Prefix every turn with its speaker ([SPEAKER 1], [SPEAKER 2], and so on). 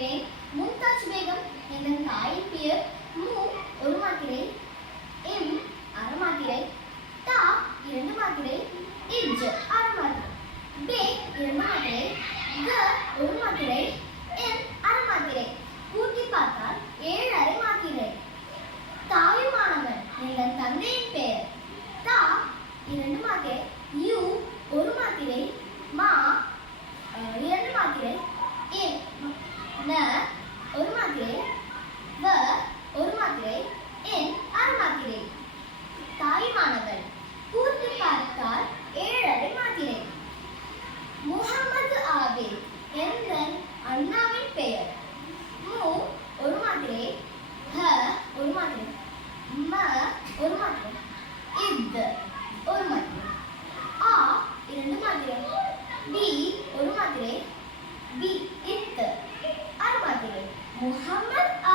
[SPEAKER 1] உருவாக்குகிறேன் மும்தாஜ் பேகம் எனது தாயின் பெயர் மு. ஒரு மாத்திரை எம். அரை மாத்திரை தா. இரண்டு மாத்திரை. இஜ் அரை மாத்திரை பே. இரண்டு மாத்திரை. க. ஒரு மாத்திரை. எம் அரை மாத்திரை கூட்டி பார்த்தால் ஏழு அரை மாத்திரை. தாயுமானவன் எனது தந்தையின் பெயர். தா. இரண்டு மாத்திரை. யூ. ஒரு மாத்திரை. மா. ஒரு மாத்திரை வ ஒரு மாத்திரை என் அரை மாத்திரை தாய்மானவர் கூர்ந்து பார்த்தால் ஏழரை மாத்திரை முகமது ஆபிர் என்ற அண்ணாவின் பெயர். மு ஒரு மாத்திரை ஹ ஒரு மாத்திரை ம ஒரு மாத்திரை இத் ஒரு மாத்திரை ஆ இரண்டு மாத்திரை டி ஒரு மாத்திரை பி இத். മുഹമ്മദ്